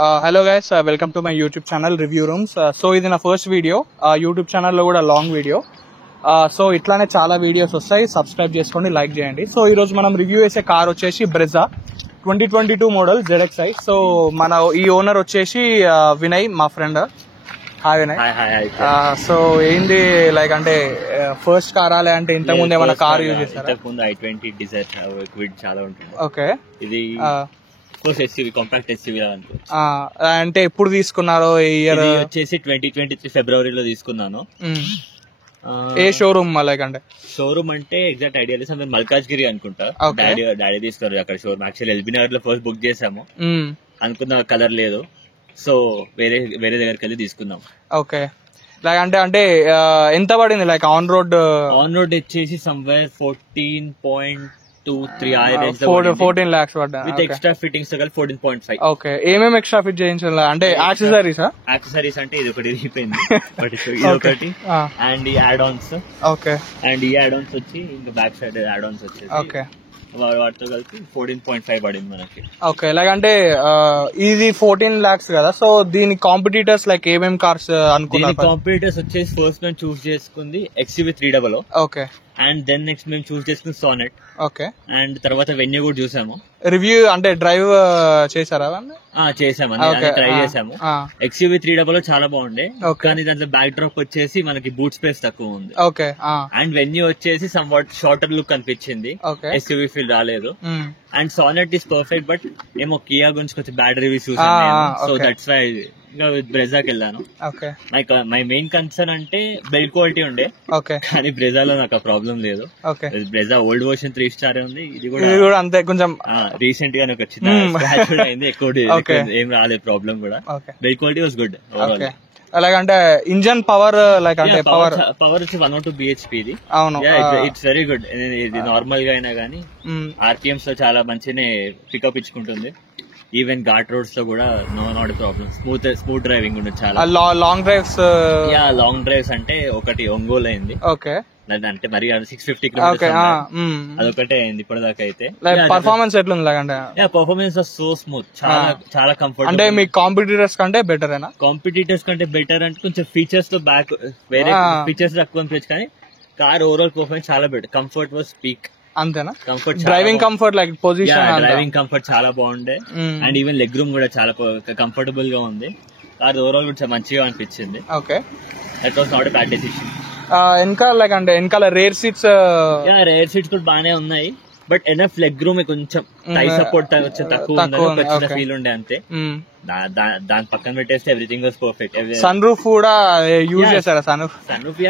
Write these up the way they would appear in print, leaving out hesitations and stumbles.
Hello guys, welcome to my YouTube channel review rooms. So ఇది నా first video YouTube ఛానల్లో కూడా long video. So ఇట్లానే చాలా వీడియోస్ వస్తాయి, సబ్స్క్రైబ్ చేసుకోండి, లైక్ చేయండి. సో ఈరోజు మనం రివ్యూ చేసే కార్ వచ్చేసి బ్రెజా 2022 మోడల్ ZXi. సో మన ఈ ఓనర్ వచ్చేసి వినయ్, మా ఫ్రెండ్. హాయ్ వినయ్. సో ఏంది లైక్ అంటే ఫస్ట్ కార్ ఆలే అంటే ఇంతకు ముందు ఏమైనా కార్ యూజ్ చేస్తారా? i20 డిజైర్ క్విడ్ చాలా ఉంటుంది. ఓకే, ఇది కాంపాక్ట్ ఎస్యూవీ అనుకోవచ్చు. అంటే ఎప్పుడు తీసుకున్నారో? ఈ ఇయర్ వచ్చేసి 2023 ఫిబ్రవరిలో తీసుకున్నాను. ఏ షోరూమ్ లైక్ అంటే? షోరూమ్ అంటే ఎగ్జాక్ట్ ఐడియా లేదు, మల్కాజ్గిరి అనుకుంటా. డాడీ తీసుకున్నారు అక్కడ షోరూమ్. యాక్చువల్లీ ఎల్బీ నగర్ లో ఫస్ట్ బుక్ చేసాము, అనుకున్న కలర్ లేదు, సో వేరే దగ్గరికి వెళ్ళి తీసుకున్నాం. ఓకే, లైక్ అంటే ఎంత పడింది లైక్ ఆన్ రోడ్ వచ్చేసి సమ్వేర్ 14 lakhs పడ్డా విత్ ఎక్స్ట్రా ఫిట్టింగ్స్ 14.5. ఓకే, ఏమేమి ఎక్స్ట్రా ఫిట్ చేయించాలి అంటే? యాక్సెసరీస్ అంటే ఇది ఒకటి రిగిపోయింది, బట్ ఇది ఒకటి, అండ్ ఈ యాడ్ ఆన్స్. ఓకే, అండ్ ఈ యాడ్ ఆన్స్ వచ్చి ఇంకా బ్యాక్ సైడ్ యాడ్ ఆన్స్ వచ్చేసి ఓకే వాటితో కలిపి 14.5 పడింది మనకి. ఓకే, లైక్ అంటే ఇది 14 lakhs కదా, సో దీని కాంపిటీటర్స్ లైక్ ఏమేమి కార్స్ అనుకున్నారు? కాంపిటీటర్స్ వచ్చేసి ఫస్ట్ మేము చూస్ చేసుకుంది XUV 300. Okay, and then next మేము చూస్ చేసుకుంది సోనెట్. ఓకే, అండ్ తర్వాత వెన్యూ కూడా చూసాము. రివ్యూ అంటే డ్రైవ్ చేశారా? చేసాము, ట్రై చేసాము. XUV 300 చాలా బాగుండే, కానీ దాంట్లో బ్యాక్ డ్రాప్ వచ్చేసి మనకి బూట్ స్పేస్ తక్కువ ఉంది. ఓకే, అండ్ వెన్యూ వచ్చేసి సమ్ వాట్ షార్టర్ లుక్ అనిపించింది, SUV ఫీల్ రాలేదు. And Sonet is perfect, but ఏమో కియా గురించి కొంచెం బ్యాడ్ రివ్యూస్ చూసాను, సో దట్స్ వై ఇంకా బ్రెజాకి వెళ్ళాను. మై మెయిన్ కన్సర్న్ అంటే బిల్డ్ క్వాలిటీ ఉండే, కానీ బ్రెజాలో నాకు ఆ ప్రాబ్లం లేదు. బ్రెజా ఓల్డ్ వర్షన్ 3 స్టార్ ఉంది, ఇది కూడా అంతే. కొంచెం రీసెంట్ గా నాకు వచ్చింది, అయింది, ఎక్కువ ఏం రాలేదు ప్రాబ్లం కూడా. Build quality was good overall. అలాగంటే ఇంజన్ పవర్ లైక్ అంటే పవర్ వచ్చి 102 bhp. ఇది అవును, ఇట్స్ వెరీ గుడ్. ఇది నార్మల్ గా అయినా గానీ RPMs లో చాలా మంచిగానే పికప్ ఇచ్చుకుంటుంది. ఈవెన్ ఘాట్ రోడ్స్ లో కూడా నాట్ ప్రాబ్లం. స్మూత్ డ్రైవింగ్ ఉంటుంది చాలా. లాంగ్ డ్రైవ్స్ అంటే ఒకటి ఒంగోలు అయింది. ఓకే, అంటే మరి 650 కిలోమీటర్స్ అదొకటే అయింది ఇప్పటిదాకా. అయితే పర్ఫార్మెన్స్ ఎట్లుంది? పర్ఫార్మెన్స్ సో స్మూత్, చాలా కంఫర్ట్. అంటే మీ కాంపిటీటర్స్ కంటే బెటర్ ఏనా? కాంపిటీటర్స్ కంటే బెటర్ అంటే కొంచెం ఫీచర్స్ లో బ్యాక్, వేరే ఫీచర్స్ తక్కువ అనిపించచ్చు, కానీ కార్ ఓవరాల్ పర్ఫార్మెన్స్ చాలా బెటర్. Comfort was peak. అంతేనా? Comfort, driving comfort, like position, driving comfort చాలా బాగుండే. అండ్ ఈవెన్ లెగ్ రూమ్ కూడా చాలా కంఫర్టబుల్ గా ఉంది. కార్ ఓవరాల్ కూడా మంచిగా అనిపించింది. Okay, that was not a bad decision. వెనకాల లైక్ అంటే వెనకాల రేర్ సీట్స్ కూడా బానే ఉన్నాయి, బట్ ఎనఫ్ లెగ్ రూమ్ కొంచెం టై సపోర్ట్ కొంచెం తక్కువ ఫీల్ ఉండే అంతే. దాని పక్కన పెట్టేస్తే everything was perfect. Sunroof కూడా యూజ్ చేశారా? సన్ రూఫ్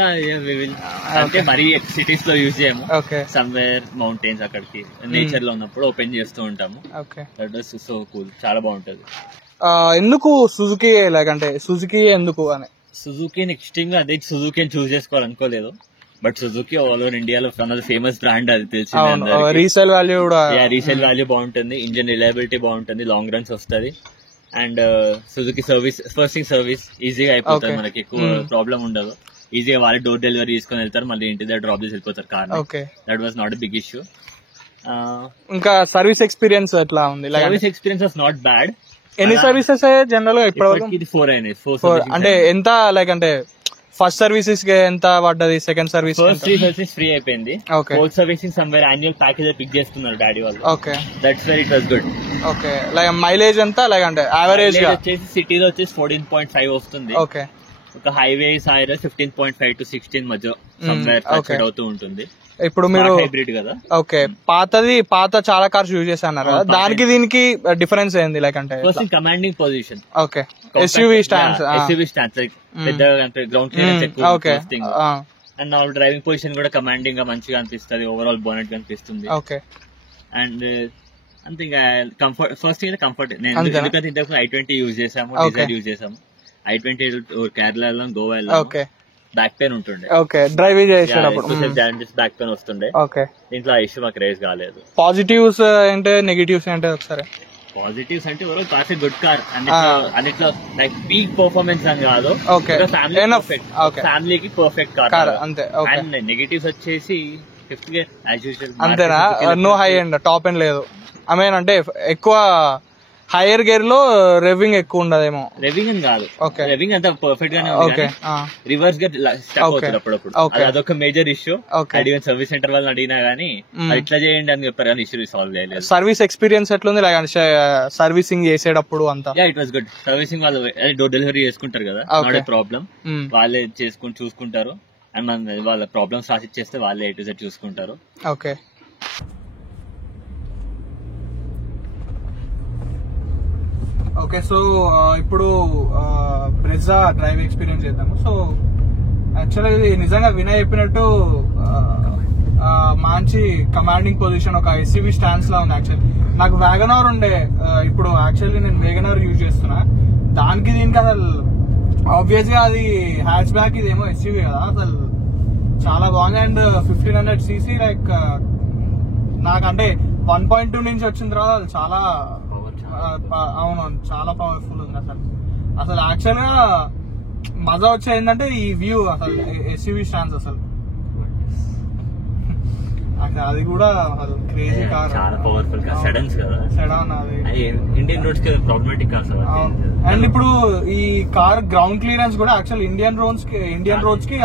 అంటే మరి సిటీస్ లో యూజ్ చేయము, సమ్వేర్ మౌంటైన్స్ అక్కడికి నేచర్ లో ఉన్నప్పుడు ఓపెన్ చేస్తూ ఉంటాము. దట్ వాస్ సో కూల్, చాలా బాగుంటది. ఎందుకు సుజుకి లైక్ అంటే సుజుకి ఎందుకు అని? సుజుకి నెక్స్ట్ అదే సుజుకి చూస్ చేసుకోవాలనుకోలేదు, బట్ సుజుకి ఆల్ ఓవర్ ఇండియాలో ఫేమస్ బ్రాండ్, అది తెలిసింది. రీసేల్ వాల్యూ కూడా, రీసేల్ వాల్యూ బాగుంటుంది, ఇంజన్ రిలయబిలిటీ బాగుంటుంది, లాంగ్ రన్స్ వస్తుంది. అండ్ సుజుకి సర్వీస్ ఈజీగా అయిపోతుంది, మనకి ఎక్కువ ప్రాబ్లం ఉండదు. ఈజీగా వాళ్ళే డోర్ డెలివరీ తీసుకుని వెళ్తారు, మళ్ళీ ఇంటి దగ్గర డ్రాప్ చేసి వెళ్ళిపోతారు car. That was not a big issue. ఇంకా సర్వీస్ ఎక్స్పీరియన్స్ ఎట్లా ఉంది? Service experience was not bad. ఎన్ని సర్వీసెస్ జనరల్ గా ఇప్పటివరకు? 4 అయినాయి. అంటే ఎంత లైక్ అంటే ఫస్ట్ సర్వీసెస్ కి ఎంత పడ్డది? Second service first 3 services free అయిపోయింది. Fourth servicing somewhere annual package pick చేస్తున్నారు డాడీ వాళ్ళు. Okay, that's very it was good. Okay, like mileage ఎంత లైక్ అంటే యావరేజ్ గా వచ్చేసి సిటీలో వచ్చేసి 14.5 వస్తుంది. ఓకే, ఒక హైవేస్ 15.5 to 16 మధ్య సమ్వేర్ ఫ్లక్చుయేట్ అవుతూ ఉంటుంది. ఇప్పుడు మీరు హైబ్రిడ్ కదా. ఓకే, పాత చాలా కార్స్ యూజ్ చేస్తున్నారు కదా, దానికి దీనికి డిఫరెన్స్ ఏంది లైక్ అంటే? Commanding position. Okay, SUV stands like పెద్ద గ్రౌండ్ క్లియరెన్స్ ఎక్కువ. అండ్ నా డ్రైవింగ్ పొజిషన్ కూడా కమాండింగ్ గా మంచిగా అనిపిస్తుంది, ఓవరాల్ బోనెట్ అనిపిస్తుంది. ఓకే, అండ్ అంతే కంఫర్ట్. ఫస్ట్ కంఫర్ట్, ఎందుకంటే ఇంతకు i20 యూజ్ చేసాము, డిజైర్ యూజ్ చేసాము. i20 కేరళలో, గోవా వెళ్ళాము, బ్యాక్ పెయిన్ ఉంటుండే. ఓకే, డ్రైవ్ చేసేటప్పుడు బ్యాక్ పెయిన్ వస్తుండే. ఓకే, దీంట్లో ఆ ఇష్యూ మాకు రేస్ కాలేదు. పాజిటివ్స్ అంటే, నెగటివ్స్ అంటే ఒకసారి? పాజిటివ్స్ అంటే కార్ గుడ్ కార్, అన్నిట్లో లైక్ పీక్ పర్ఫార్మెన్స్ అని కాదు, ఫ్యామిలీకి పర్ఫెక్ట్ కార్ అంతే. అండ్ నెగటివ్స్ వచ్చేసి ఫిఫ్త్ యాజ్ యూజువల్ అంతేనా? No high end, top end లేదు. ఐ మీన్ అంటే ఎక్కువ హైయర్ గేర్ లో రెవింగ్ ఎక్కువ ఉండదేమో. రెవింగ్ అని కాదు, ఓకే రెవింగ్ అంతా పర్ఫెక్ట్ గానే ఉంది, రివర్స్ గా స్టక్ అవుతుంది అప్పుడప్పుడు. అదొక మేజర్ ఇష్యూ. అడిగిన సర్వీస్ సెంటర్ వాళ్ళని అడిగినా గానీ ఇట్లా చేయండి అని చెప్పారు, కానీ ఇష్యూ సాల్వ్ చేయలేదు. సర్వీస్ ఎక్స్పీరియన్స్ ఎట్లుంది సర్వీసింగ్ చేసేటప్పుడు అంతా? It was good. సర్వీసింగ్ వాళ్ళు డోర్ డెలివరీ చేసుకుంటారు కదా, నాట్ ఏ ప్రాబ్లం. వాళ్ళే చేసుకుని చూసుకుంటారు, అండ్ మన వాళ్ళ ప్రాబ్లమ్స్ రాసి ఇచ్చేస్తే వాళ్ళే A to Z చూసుకుంటారు. ఓకే. ఓకే, సో ఇప్పుడు బ్రెజా డ్రైవ్ ఎక్స్పీరియన్స్ చేద్దాము. సో యాక్చువల్గా ఇది నిజంగా వినయ్ చెప్పినట్టు మంచి కమాండింగ్ పొజిషన్, ఒక ఎస్యూవీ స్టాన్స్ లా ఉంది. యాక్చువల్లీ నాకు వ్యాగనార్ ఉండే, ఇప్పుడు యాక్చువల్లీ నేను వేగనార్ యూజ్ చేస్తున్నా. దానికి దీనికి అసలు ఆబ్వియస్ గా అది హ్యాచ్ బ్యాక్, ఇదేమో ఎస్యూవీ కదా, అసలు చాలా బాగుంది. అండ్ 1500cc లైక్ నాకంటే 1.2 నుంచి వచ్చిన తర్వాత చాలా అవును చాలా పవర్ఫుల్ ఉంది. అసలు యాక్చువల్ గా మజా వచ్చేది ఏంటంటే ఈ వ్యూ, అసలు ఎస్యూవీ స్టాండ్స్ అసలు అది కూడా అసలు క్రేజీ కార్, చాలా పవర్ఫుల్ కార్, సెడన్స్ కదా, సెడాన్ అది ఇండియన్ రోడ్స్ కి ప్రాబ్లమాటిక్ కార్. అండ్ ఇప్పుడు ఈ కార్ గ్రౌండ్ క్లియరెన్స్ కూడా యాక్చువల్ ఇండియన్ రోడ్స్ కి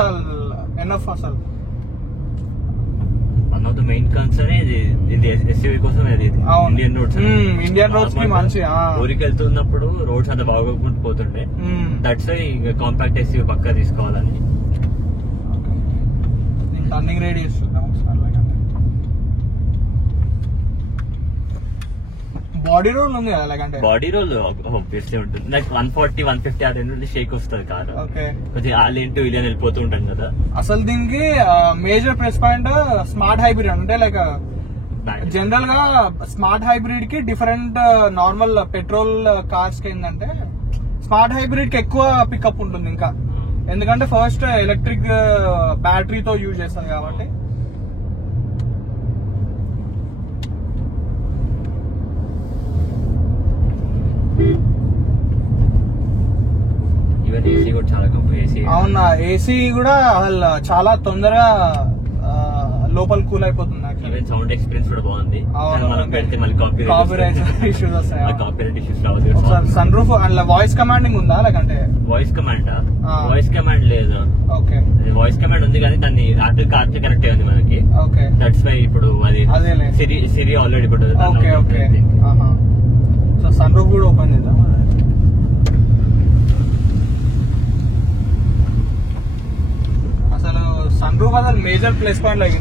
ఎనఫ్. అసలు one of the main concern ఇది ఎస్యూవీ కోసం, ఇండియన్ రోడ్స్ కి మంచి ఊరికి వెళ్తున్నప్పుడు రోడ్స్ అంత బాగోకుండా పోతుండే, దట్స్ కాంపాక్ట్ ఎస్యూవీ పక్కా తీసుకోవాలని. టర్నింగ్ రేడియస్ బాడీ రోల్ ఉంది కదా, లేకంటే బాడీ రోల్ ఆబ్వియస్లీ ఉంటుంది. లైక్ 140, 150 ఆ రెండు షేక్ వస్తుంది కార్. కొంచెం ఆలేంటూ ఇలా వెళ్ళిపోతూ ఉంటాం కదా. అసలు దీనికి major plus point smart hybrid, అంటే లైక్ జనరల్ గా స్మార్ట్ హైబ్రిడ్ కి డిఫరెంట్ నార్మల్ పెట్రోల్ కార్స్ కి ఏంటంటే స్మార్ట్ హైబ్రిడ్ కి ఎక్కువ పికప్ ఉంటుంది ఇంకా, ఎందుకంటే ఫస్ట్ ఎలక్ట్రిక్ బ్యాటరీతో యూజ్ చేస్తారు కాబట్టి. ఏసీ కూడా చాలా అవునా, ఏసీ కూడా అసలు చాలా తొందరగా లోపల కూల్ అయిపోతుంది. సౌండ్ ఎక్స్పీరియన్స్ కూడా బాగుంది. కాపీరైట్ ఇష్యూస్ వస్తాయి, కాపీరైట్ ఇష్యూస్ రావు. Sunroof and voice commanding ఉందా, లేకంటే వాయిస్ కమాండ్ లేదు. ఓకే, వాయిస్ కమాండ్ ఉంది కానీ దాన్ని యాపిల్ కార్ కి కనెక్ట్ అయ్యింది మనకి. ఓకే, దట్స్ వై ఇప్పుడు అది సిరి ఆల్రెడీ ఇప్పుడు. Okay okay, so sunroof కూడా ఓపెన్ చేద్దాం. అసలు సన్ రూఫ్ అసలు మేజర్ ప్లస్ పాయింట్ లాగా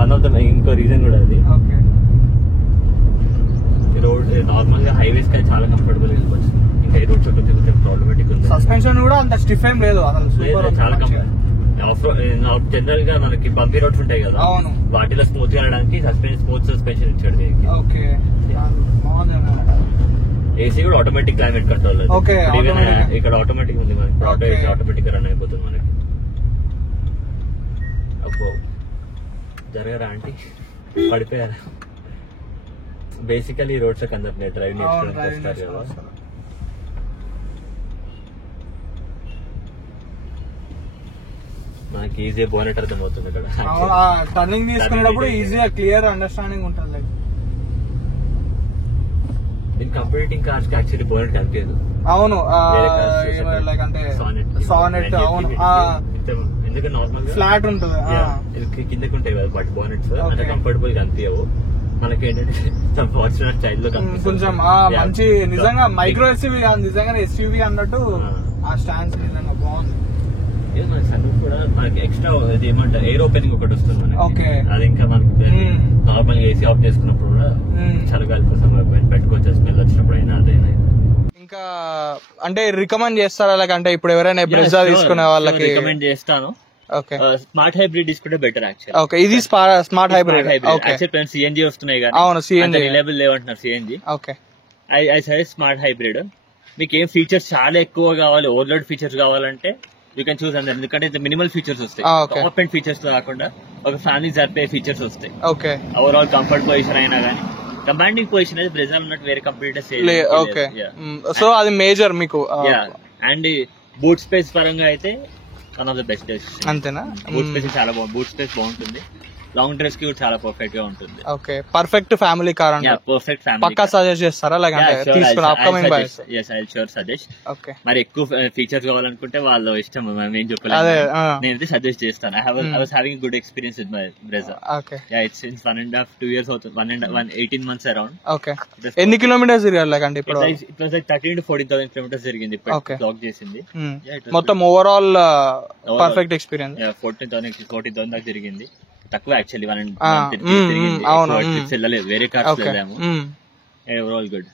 వన్ ఆఫ్ ద ఇంకో రీజన్ కూడా అది. రోడ్ నార్మల్ గా హైవేస్ కి చాలా కంఫర్టబుల్ వెళ్ళిపోవచ్చు, ఇంకా ఈ రోడ్స్ కొంచెం ప్రాబ్లమాటిక్ ఉంది. సస్పెన్షన్ కూడా అంత స్టిఫ్ ఏం లేదు, చాలా కంఫర్ట్. జనరల్ గా మనకి బంపీ రోడ్స్ ఉంటాయి కదా, వాటిలో స్మూత్ గా వెళ్ళడానికి స్మూత్ సస్పెన్షన్ ఇచ్చాడు దీనికి. ఏసీ కూడా ఆటోమేటిక్ క్లైమేట్ కంట్రోల్, ఇక్కడ ఆటోమేటిక్ ఉంది మనకి, ఆటోమేటిక్ రన్ అయిపోతుంది మనకి. అబ్బో జరగరా ఆంటీ, పడిపోయారా? బేసికలీ రోడ్స్ లో అందరు డ్రైవ్ నేర్చుకోవడానికి వస్తారు కదా. మనకి ఈజీగా బోనెట్ అర్థం అవుతుంది ఇక్కడ, టర్నింగ్ తీసుకునేటప్పుడు ఈజీగా క్లియర్ అండర్స్టాండింగ్ ఉంటుంది. దీని కంపెటింగ్ కార్స్ కి యాక్చువల్లీ బోనెట్ కనిపించదు. అవును, అంటే సానెట్, అవును, ఎందుకంటే నార్మల్ ఫ్లాట్ ఉంటుంది, కిందకి ఉంటాయి కదా బట్ బోనెట్స్ అంత కంఫర్టబుల్ కనిపించవు. మనకి ఏంటంటే ఫార్చునర్ స్టైల్ లో కొంచెం మంచి, నిజంగా మైక్రో ఎస్యూవీ కాదు, నిజంగా ఎస్యూవీ అన్నట్టు ఆ స్టాండ్స్ నిజంగా బాగుంది. మన సన్రూఫ్ కూడా మనకి ఎక్స్ట్రా ఏమంటారు ఎయిర్ ఓపెనింగ్ ఒకటి వస్తుంది మనకి, అది ఇంకా మనకి నార్మల్ ఏసీ ఆఫ్ చేసుకున్నప్పుడు కూడా చల్లగాలి కోసం పెట్టుకోవచ్చు, స్మెల్ వచ్చినప్పుడు అయినా అదైనా. ఇంకా అంటే రికమెండ్ చేస్తారా, లేకంటే ఇప్పుడు ఎవరైనా బ్రెజా తీసుకునే వాళ్ళకి రికమెండ్ చేస్తాను. స్మార్ట్ హైబ్రిడ్ తీసుకుంటే బెటర్ యాక్చువల్. ఓకే, ఇది స్మార్ట్ హైబ్రిడ్. యాక్చువల్ సిఎన్జి వస్తున్నాయి కదా, అవును, సిఎన్జి రిలయబుల్ లేవంటున్నారు CNG. Okay, I suggest smart hybrid. మీకు ఏం ఫీచర్స్ చాలా ఎక్కువ కావాలి, ఓవర్లోడ్ ఫీచర్స్ కావాలంటే యూ కెన్ చూస్ అందరు, ఎందుకంటే మినిమల్ ఫీచర్స్ వస్తాయి, టాప్ అండ్ ఫీచర్స్ కాకుండా ఒక ఫ్యామిలీ సరిపోయే ఫీచర్స్ వస్తాయి. ఓకే, ఓవరాల్ కంఫర్ట్ పొజిషన్ అయినా కానీ కమాండింగ్ పొజిషన్ అయితే బ్రెజా ఉన్నట్టు వేరే కంప్యూటర్స్. ఓకే, సో అది మేజర్ మీకు. అండ్ బూట్ స్పేస్ పరంగా అయితే వన్ ఆఫ్ ద బెస్ట్. అంతేనా? బూట్ స్పేస్ చాలా బాగుంది, బూట్ స్పేస్ బాగుంటుంది. లాంగ్ డ్రైవ్స్ కి కూడా చాలా పర్ఫెక్ట్ గా ఉంటుంది. ఓకే, పర్ఫెక్ట్ ఫ్యామిలీ కార్ అండి. Perfect family. పక్కా సజెస్ట్ చేస్తారా లేకంటే తీసుకున్న upcoming buyers? yes I'll sure suggest. Okay, మరి ఎక్కువ ఫీచర్స్ కావాలనుకుంటే వాళ్ళ ఇష్టం, నేను చెప్పలేదు. నేనైతే సజెస్ట్ చేస్తాను. I was having a good experience with my Brezza. Okay, it's since 1.5-2 years అవుతుంది, 18 months around. ఓకే, ఎన్ని కిలోమీటర్స్ తిరిగారు లేకంటే ఇప్పుడు? It was like 13,000 to 40,000 kilometers జరిగింది ఇప్పుడు బ్లాక్ చేసింది. మొత్తం ఓవరాల్ పర్ఫెక్ట్ ఎక్స్పీరియన్స్. 40,000 దాకా జరిగింది. తక్కువ యాక్చువల్లీ, 1 వెళ్ళలేదు, వేరే కార్స్ వెళ్ళాము. Overall good.